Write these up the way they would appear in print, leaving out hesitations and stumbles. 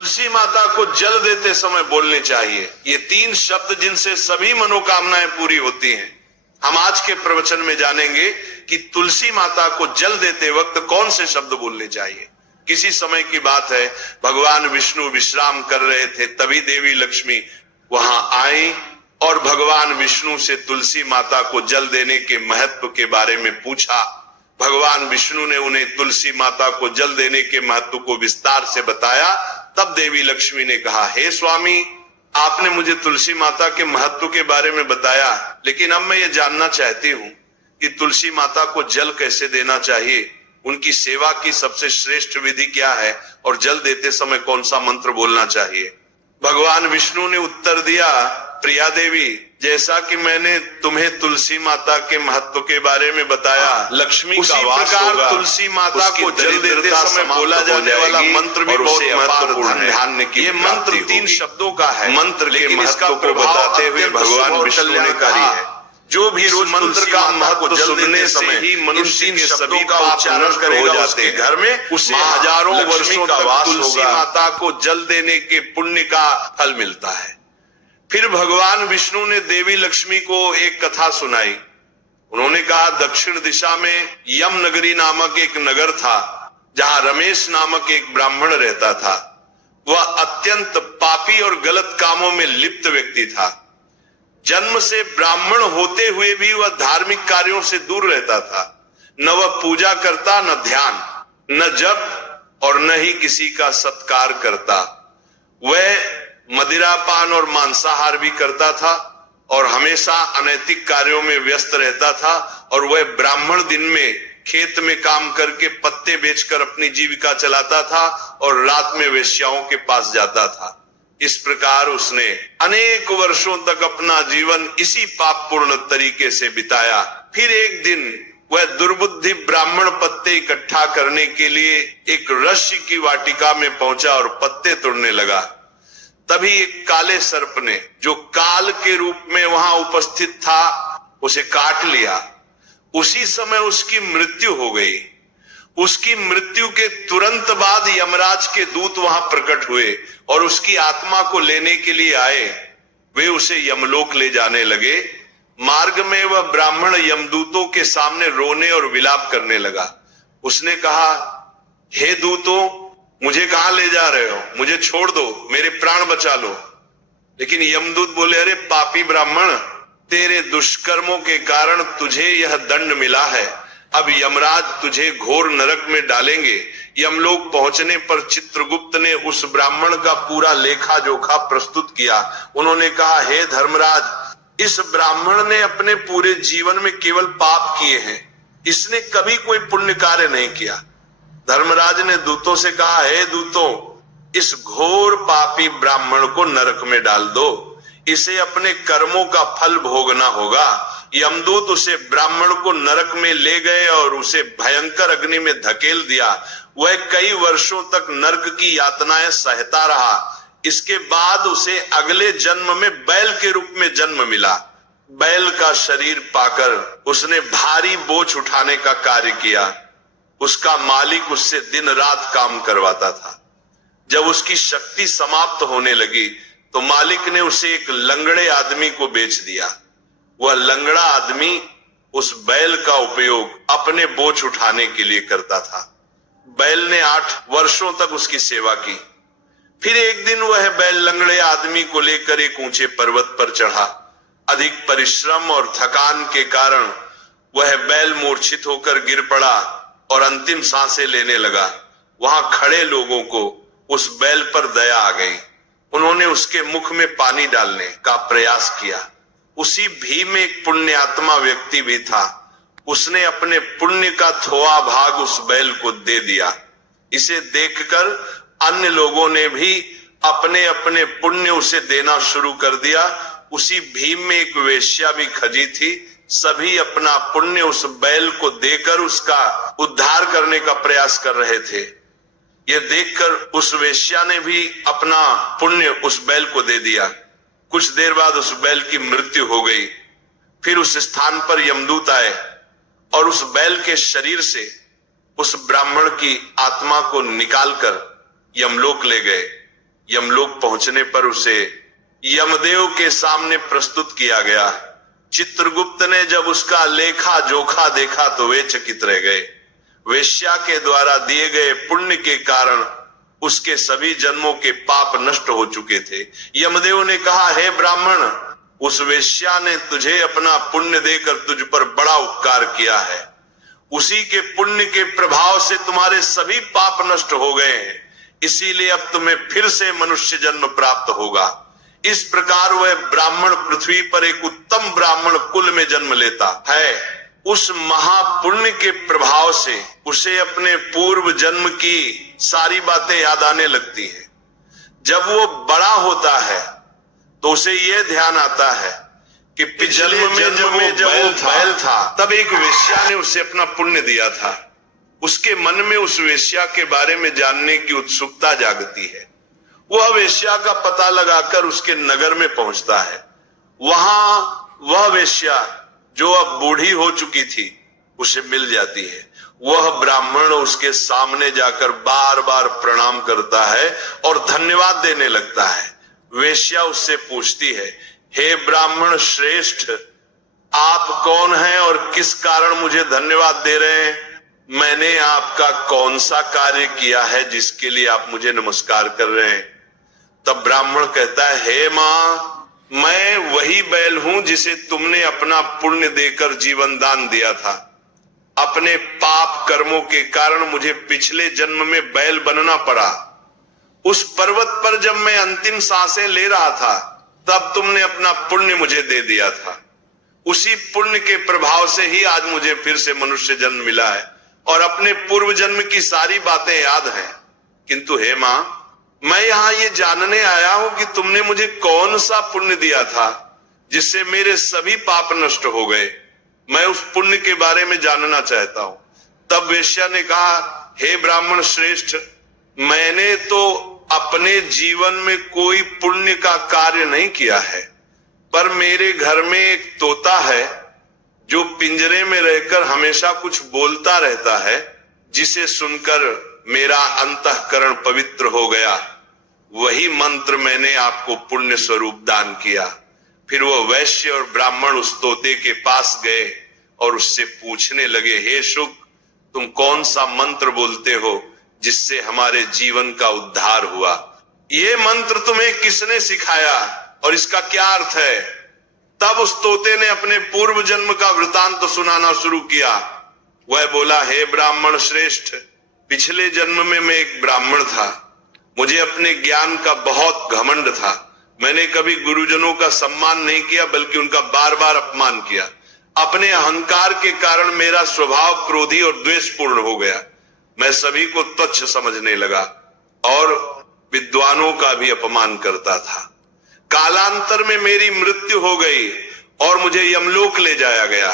तुलसी माता को जल देते समय बोलने चाहिए। ये 3 शब्द जिनसे सभी मनोकामनाएं पूरी होती हैं। हम आज के प्रवचन में जानेंगे कि तुलसी माता को जल देते वक्त कौन से शब्द बोलने चाहिए। किसी समय की बात है, भगवान विष्णु विश्राम कर रहे थे, तभी देवी लक्ष्मी वहां आई और भगवान विष्णु से तुलसी माता को जल देने के महत्व के बारे में पूछा। भगवान विष्णु ने उन्हें तुलसी माता को जल देने के महत्व को विस्तार से बताया। तब देवी लक्ष्मी ने कहा, हे स्वामी, आपने मुझे तुलसी माता के महत्व के बारे में बताया, लेकिन अब मैं ये जानना चाहती हूँ कि तुलसी माता को जल कैसे देना चाहिए, उनकी सेवा की सबसे श्रेष्ठ विधि क्या है और जल देते समय कौन सा मंत्र बोलना चाहिए। भगवान विष्णु ने उत्तर दिया, प्रिया देवी, जैसा कि मैंने तुम्हें तुलसी माता के महत्व के बारे में बताया, लक्ष्मी उसी प्रकार तुलसी माता को जल देते समय बोला जाने वाला मंत्र भी बहुत महत्वपूर्ण है। ये मंत्र 3 शब्दों का है। मंत्र के महत्व को बताते हुए भगवान विष्णु ने कहा है, जो भी रोज मंत्र का महत्व सुनने समय ही मनुष्य के सभी का उच्चारण करेगा, उसके घर में उसे हजारों वर्षों तक तुलसी माता को जल देने के पुण्य का फल मिलता है। फिर भगवान विष्णु ने देवी लक्ष्मी को एक कथा सुनाई। उन्होंने कहा, दक्षिण दिशा में यम नगरी नामक एक नगर था, जहां रमेश नामक एक ब्राह्मण रहता था। वह अत्यंत पापी और गलत कामों में लिप्त व्यक्ति था। जन्म से ब्राह्मण होते हुए भी वह धार्मिक कार्यों से दूर रहता था। न वह पूजा करता, न ध्यान, न जप और न ही किसी का सत्कार करता। वह मदिरापान और मांसाहार भी करता था और हमेशा अनैतिक कार्यों में व्यस्त रहता था। और वह ब्राह्मण दिन में खेत में काम करके पत्ते बेचकर अपनी जीविका चलाता था और रात में वेश्याओं के पास जाता था। इस प्रकार उसने अनेक वर्षों तक अपना जीवन इसी पापपूर्ण तरीके से बिताया। फिर एक दिन वह दुर्बुद्धि ब्राह्मण पत्ते इकट्ठा करने के लिए एक ऋषि की वाटिका में पहुंचा और पत्ते तोड़ने लगा। तभी एक काले सर्प ने, जो काल के रूप में वहां उपस्थित था, उसे काट लिया। उसी समय उसकी मृत्यु हो गई। उसकी मृत्यु के तुरंत बाद यमराज के दूत वहां प्रकट हुए और उसकी आत्मा को लेने के लिए आए। वे उसे यमलोक ले जाने लगे। मार्ग में वह ब्राह्मण यमदूतों के सामने रोने और विलाप करने लगा। उसने कहा, हे दूतों, मुझे कहां ले जा रहे हो? मुझे छोड़ दो, मेरे प्राण बचा लो। लेकिन यमदूत बोले, अरे पापी ब्राह्मण, तेरे दुष्कर्मों के कारण तुझे यह दंड मिला है। अब यमराज तुझे घोर नरक में डालेंगे। यमलोक पहुंचने पर चित्रगुप्त ने उस ब्राह्मण का पूरा लेखा जोखा प्रस्तुत किया। उन्होंने कहा, हे धर्मराज, इस ब्राह्मण ने अपने पूरे जीवन में केवल पाप किए हैं, इसने कभी कोई पुण्य कार्य नहीं किया। धर्मराज ने दूतों से कहा, हे दूतों, इस घोर पापी ब्राह्मण को नरक में डाल दो, इसे अपने कर्मों का फल भोगना होगा। यमदूत उसे ब्राह्मण को नरक में ले गए और उसे भयंकर अग्नि में धकेल दिया। वह कई वर्षों तक नरक की यातनाएं सहता रहा। इसके बाद उसे अगले जन्म में बैल के रूप में जन्म मिला। बैल का शरीर पाकर उसने भारी बोझ उठाने का कार्य किया। उसका मालिक उससे दिन रात काम करवाता था। जब उसकी शक्ति समाप्त होने लगी तो मालिक ने उसे एक लंगड़े आदमी को बेच दिया। वह लंगड़ा आदमी उस बैल का उपयोग अपने बोझ उठाने के लिए करता था। बैल ने 8 वर्षों तक उसकी सेवा की। फिर एक दिन वह बैल लंगड़े आदमी को लेकर एक ऊंचे पर्वत पर चढ़ा। अधिक परिश्रम और थकान के कारण वह बैल मूर्छित होकर गिर पड़ा और अंतिम सांसें लेने लगा। वहां खड़े लोगों को उस बैल पर दया आ गई। उन्होंने उसके मुख में पानी डालने का प्रयास किया। उसी भीम में एक पुण्यात्मा व्यक्ति भी था। उसने अपने पुण्य का थोड़ा भाग उस बैल को दे दिया। इसे देखकर अन्य लोगों ने भी अपने अपने पुण्य उसे देना शुरू कर दिया। उसी भीम में एक वेश्या भी खजी थी। सभी अपना पुण्य उस बैल को देकर उसका उद्धार करने का प्रयास कर रहे थे। यह देखकर उस वेश्या ने भी अपना पुण्य उस बैल को दे दिया। कुछ देर बाद उस बैल की मृत्यु हो गई। फिर उस स्थान पर यमदूत आए और उस बैल के शरीर से उस ब्राह्मण की आत्मा को निकालकर यमलोक ले गए। यमलोक पहुंचने पर उसे यमदेव के सामने प्रस्तुत किया गया। चित्रगुप्त ने जब उसका लेखा जोखा देखा तो वे चकित रह गए। वेश्या के द्वारा दिए गए पुण्य के कारण उसके सभी जन्मों के पाप नष्ट हो चुके थे। यमदेव ने कहा, हे ब्राह्मण, उस वेश्या ने तुझे अपना पुण्य देकर तुझ पर बड़ा उपकार किया है। उसी के पुण्य के प्रभाव से तुम्हारे सभी पाप नष्ट हो गए हैं, इसीलिए अब तुम्हें फिर से मनुष्य जन्म प्राप्त होगा। इस प्रकार वह ब्राह्मण पृथ्वी पर एक उत्तम ब्राह्मण कुल में जन्म लेता है। उस महापुण्य के प्रभाव से उसे अपने पूर्व जन्म की सारी बातें याद आने लगती है। जब वो बड़ा होता है तो उसे यह ध्यान आता है कि पिछले जन्म में जब वो बैल था तब एक वेश्या ने उसे अपना पुण्य दिया था। उसके मन में उस वेश्या के बारे में जानने की उत्सुकता जागती है। वह वेश्या का पता लगाकर उसके नगर में पहुंचता है। वहां वह वेश्या जो अब बूढ़ी हो चुकी थी उसे मिल जाती है। वह ब्राह्मण उसके सामने जाकर बार बार प्रणाम करता है और धन्यवाद देने लगता है। वेश्या उससे पूछती है, हे ब्राह्मण श्रेष्ठ, आप कौन हैं और किस कारण मुझे धन्यवाद दे रहे हैं? मैंने आपका कौन सा कार्य किया है जिसके लिए आप मुझे नमस्कार कर रहे हैं? तब ब्राह्मण कहता है, हे मां, मैं वही बैल हूं जिसे तुमने अपना पुण्य देकर जीवन दान दिया था। अपने पाप कर्मों के कारण मुझे पिछले जन्म में बैल बनना पड़ा। उस पर्वत पर जब मैं अंतिम सांसें ले रहा था तब तुमने अपना पुण्य मुझे दे दिया था। उसी पुण्य के प्रभाव से ही आज मुझे फिर से मनुष्य जन्म मिला है और अपने पूर्व जन्म की सारी बातें याद हैं। किंतु हे मां, मैं यहां ये जानने आया हूं कि तुमने मुझे कौन सा पुण्य दिया था जिससे मेरे सभी पाप नष्ट हो गए। मैं उस पुण्य के बारे में जानना चाहता हूं। तब वेश्या ने कहा, हे ब्राह्मण श्रेष्ठ, मैंने तो अपने जीवन में कोई पुण्य का कार्य नहीं किया है, पर मेरे घर में एक तोता है जो पिंजरे में रहकर हमेशा कुछ बोलता रहता है, जिसे सुनकर मेरा अंतःकरण पवित्र हो गया। वही मंत्र मैंने आपको पुण्य स्वरूप दान किया। फिर वह वैश्य और ब्राह्मण उस तोते के पास गए और उससे पूछने लगे, हे शुक, तुम कौन सा मंत्र बोलते हो जिससे हमारे जीवन का उद्धार हुआ? ये मंत्र तुम्हें किसने सिखाया और इसका क्या अर्थ है? तब उस तोते ने अपने पूर्व जन्म का वृतांत सुनाना शुरू किया। वह बोला, हे ब्राह्मण श्रेष्ठ, पिछले जन्म में मैं एक ब्राह्मण था। मुझे अपने ज्ञान का बहुत घमंड था। मैंने कभी गुरुजनों का सम्मान नहीं किया बल्कि उनका बार बार अपमान किया। अपने अहंकार के कारण मेरा स्वभाव क्रोधी और द्वेषपूर्ण हो गया। मैं सभी को तुच्छ समझने लगा और विद्वानों का भी अपमान करता था। कालांतर में मेरी मृत्यु हो गई और मुझे यमलोक ले जाया गया।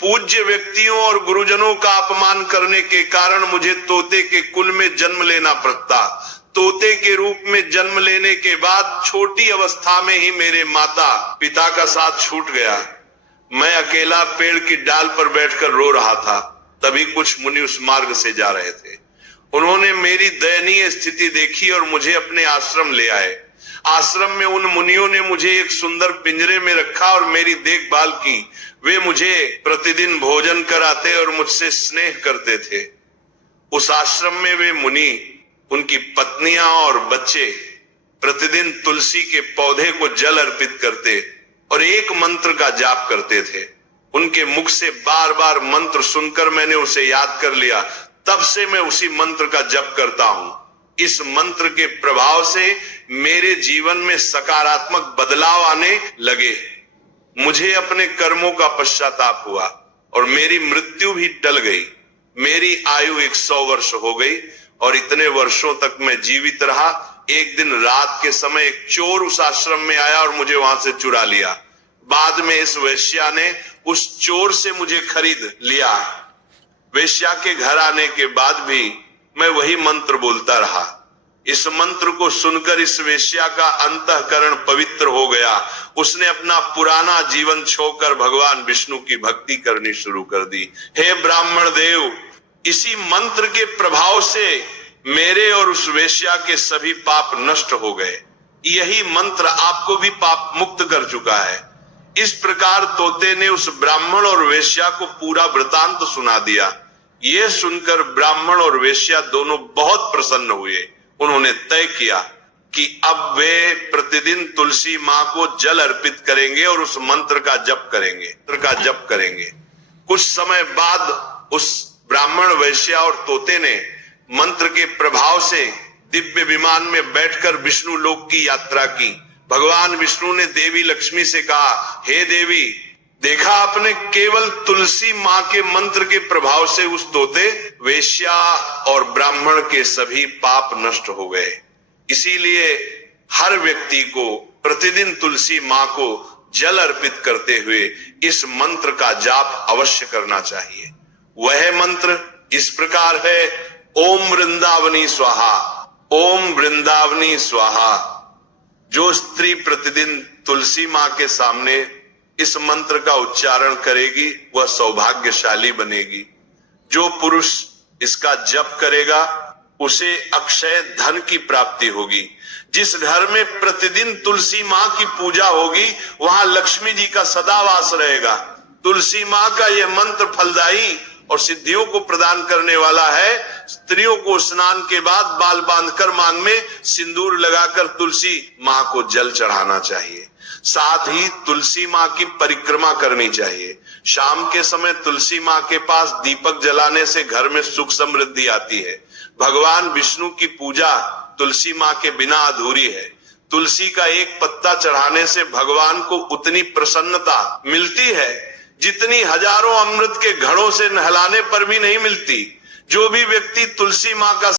पूज्य व्यक्तियों और गुरुजनों का अपमान करने के कारण मुझे तोते के कुल में जन्म लेना पड़ता। तोते के रूप में जन्म लेने के बाद छोटी अवस्था में ही मेरे माता पिता का साथ छूट गया। मैं अकेला पेड़ की डाल पर बैठकर रो रहा था। तभी कुछ मुनि उस मार्ग से जा रहे थे। उन्होंने मेरी दयनीय स्थिति देखी और मुझे अपने आश्रम ले आए। आश्रम में उन मुनियों ने मुझे एक सुंदर पिंजरे में रखा और मेरी देखभाल की। वे मुझे प्रतिदिन भोजन कराते और मुझसे स्नेह करते थे। उस आश्रम में वे मुनि, उनकी पत्नियां और बच्चे प्रतिदिन तुलसी के पौधे को जल अर्पित करते और एक मंत्र का जाप करते थे। उनके मुख से बार बार मंत्र सुनकर मैंने उसे याद कर लिया। तब से मैं उसी मंत्र का जप करता हूं। इस मंत्र के प्रभाव से मेरे जीवन में सकारात्मक बदलाव आने लगे। मुझे अपने कर्मों का पश्चाताप हुआ और मेरी मृत्यु भी टल गई। मेरी आयु 100 वर्ष हो गई और इतने वर्षों तक मैं जीवित रहा। एक दिन रात के समय एक चोर उस आश्रम में आया और मुझे वहां से चुरा लिया। बाद में इस वेश्या ने उस चोर से मुझे खरीद लिया। वेश्या के घर आने के बाद भी मैं वही मंत्र बोलता रहा। इस मंत्र को सुनकर इस वेश्या का अंतःकरण पवित्र हो गया। उसने अपना पुराना जीवन छोड़कर भगवान विष्णु की भक्ति करनी शुरू कर दी। हे ब्राह्मण देव, इसी मंत्र के प्रभाव से मेरे और उस वेश्या के सभी पाप नष्ट हो गए। यही मंत्र आपको भी पाप मुक्त कर चुका है। इस प्रकार तोते ने उस ब्राह्मण और वेश्या को पूरा वृतांत सुना दिया। यह सुनकर ब्राह्मण और वेश्या दोनों बहुत प्रसन्न हुए। उन्होंने तय किया कि अब वे प्रतिदिन तुलसी मां को जल अर्पित करेंगे और उस मंत्र का जप करेंगे। कुछ समय बाद उस ब्राह्मण, वेश्या और तोते ने मंत्र के प्रभाव से दिव्य विमान में बैठकर विष्णु लोक की यात्रा की। भगवान विष्णु ने देवी लक्ष्मी से कहा, हे देवी, देखा आपने, केवल तुलसी मां के मंत्र के प्रभाव से उस तोते, वेश्या और ब्राह्मण के सभी पाप नष्ट हो गए। इसीलिए हर व्यक्ति को प्रतिदिन तुलसी मां को जल अर्पित करते हुए इस मंत्र का जाप अवश्य करना चाहिए। वह मंत्र इस प्रकार है, ओम वृंदावनी स्वाहा, ओम वृंदावनी स्वाहा। जो स्त्री प्रतिदिन तुलसी मां के सामने इस मंत्र का उच्चारण करेगी वह सौभाग्यशाली बनेगी। जो पुरुष इसका जप करेगा उसे अक्षय धन की प्राप्ति होगी। जिस घर में प्रतिदिन तुलसी मां की पूजा होगी वहां लक्ष्मी जी का सदा वास रहेगा। तुलसी मां का यह मंत्र फलदायी और सिद्धियों को प्रदान करने वाला है। स्त्रियों को स्नान के बाद बाल बांधकर मांग में सिंदूर लगाकर तुलसी मां को जल चढ़ाना चाहिए। साथ ही तुलसी मां की परिक्रमा करनी चाहिए। शाम के समय तुलसी मां के पास दीपक जलाने से घर में सुख समृद्धि आती है। भगवान विष्णु की पूजा तुलसी मां के बिना अधूरी है। तुलसी का एक पत्ता चढ़ाने से भगवान को उतनी प्रसन्नता मिलती है जितनी हजारों अमृत के घड़ों से नहलाने पर भी नहीं मिलती। जो भी व्यक्ति तुलसी मां का